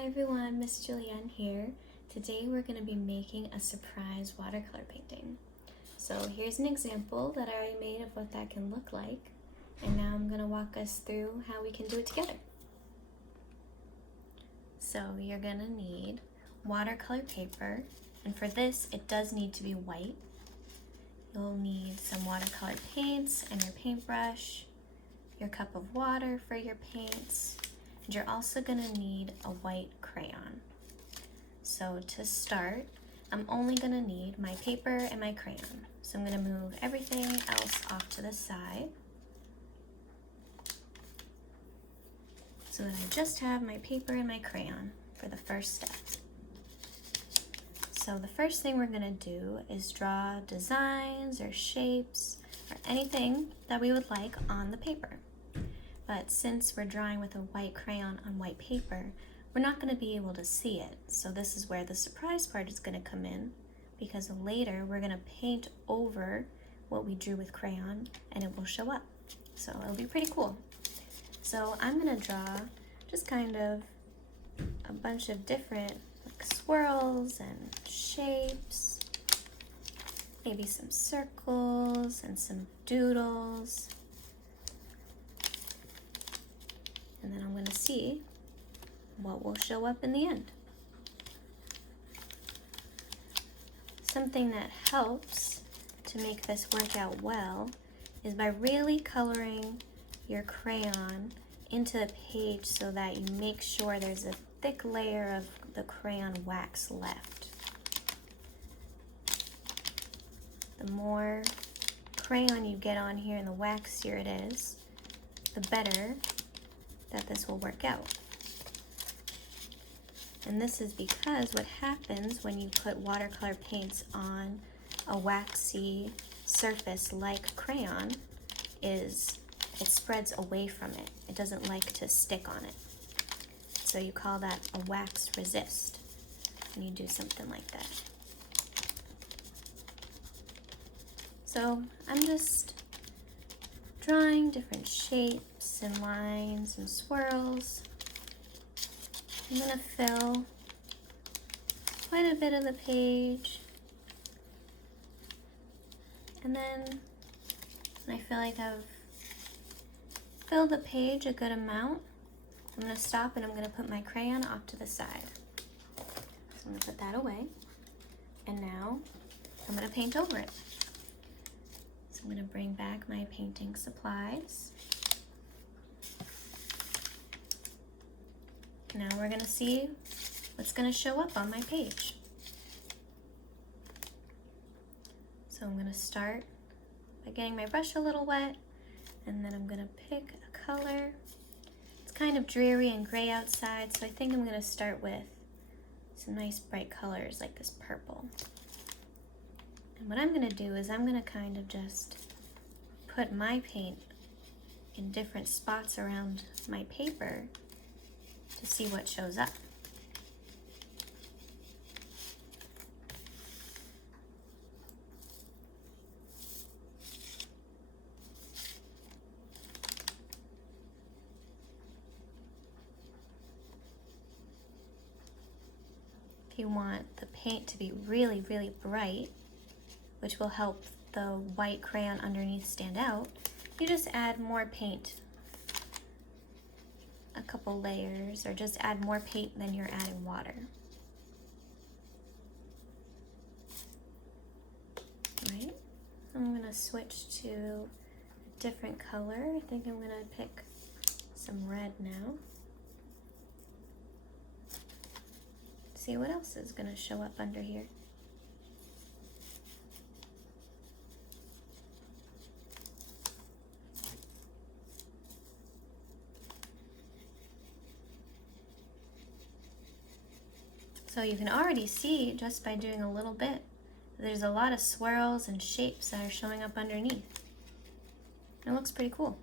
Hi everyone, Miss Julianne here. Today we're going to be making a surprise watercolor painting. So here's an example that I already made of what that can look like. And now I'm going to walk us through how we can do it together. So you're going to need watercolor paper, and for this it does need to be white. You'll need some watercolor paints and your paintbrush, your cup of water for your paints, and you're also going to need a white crayon. So to start, I'm only going to need my paper and my crayon. So I'm going to move everything else off to the side so that I just have my paper and my crayon for the first step. So the first thing we're going to do is draw designs or shapes or anything that we would like on the paper. But since we're drawing with a white crayon on white paper, we're not going to be able to see it. So this is where the surprise part is going to come in, because later we're going to paint over what we drew with crayon and it will show up. So it'll be pretty cool. So I'm going to draw just kind of a bunch of different swirls and shapes, maybe some circles and some doodles. And then I'm going to see what will show up in the end. Something that helps to make this work out well is by really coloring your crayon into the page so that you make sure there's a thick layer of the crayon wax left. The more crayon you get on here and the waxier it is, the better that this will work out. And this is because what happens when you put watercolor paints on a waxy surface like crayon is it spreads away from it. It doesn't like to stick on it. So you call that a wax resist when you do something like that. So I'm just drawing different shapes and lines and swirls. I'm going to fill quite a bit of the page. And then when I feel like I've filled the page a good amount, I'm going to stop and I'm going to put my crayon off to the side. So I'm going to put that away. And now I'm going to paint over it. So I'm going to bring back my painting supplies. Now we're going to see what's going to show up on my page. So I'm going to start by getting my brush a little wet, and then I'm going to pick a color. It's kind of dreary and gray outside, so I think I'm going to start with some nice bright colors like this purple. And what I'm going to do is I'm going to kind of just put my paint in different spots around my paper to see what shows up. If you want the paint to be really, really bright, which will help the white crayon underneath stand out, you just add more paint. A couple layers, or just add more paint than you're adding water. Right? I'm going to switch to a different color. I think I'm going to pick some red now. See what else is going to show up under here. So you can already see, just by doing a little bit, there's a lot of swirls and shapes that are showing up underneath. It looks pretty cool.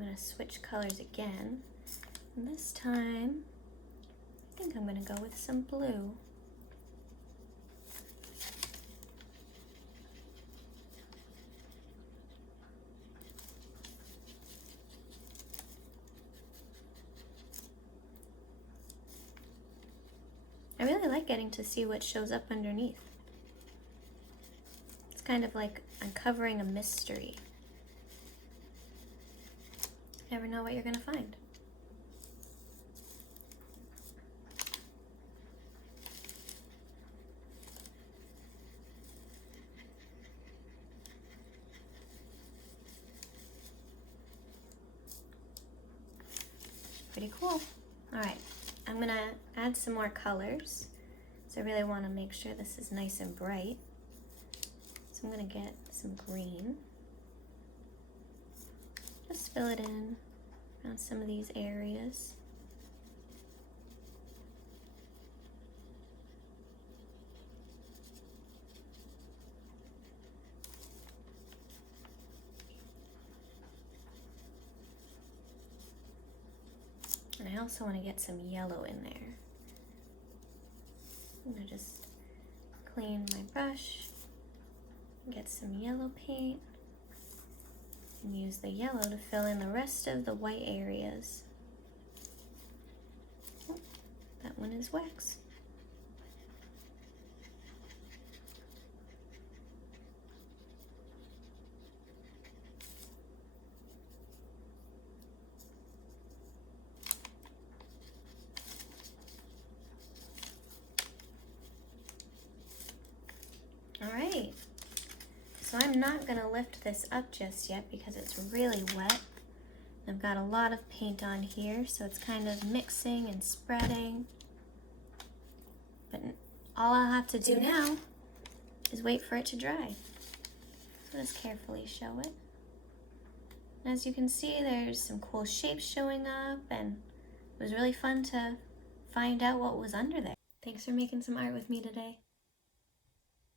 I'm gonna switch colors again. And this time, I think I'm gonna go with some blue. I really like getting to see what shows up underneath. It's kind of like uncovering a mystery. You never know what you're gonna find. Pretty cool. All right, I'm gonna add some more colors. So I really wanna make sure this is nice and bright. So I'm gonna get some green. Just fill it in around some of these areas. And I also want to get some yellow in there. I'm gonna just clean my brush, get some yellow paint, and use the yellow to fill in the rest of the white areas. Oh, that one is wax. All right, so I'm not gonna lift this up just yet because it's really wet. I've got a lot of paint on here, so it's kind of mixing and spreading. But all I'll have to do now is wait for it to dry. So just carefully show it. And as you can see, there's some cool shapes showing up, and it was really fun to find out what was under there. Thanks for making some art with me today.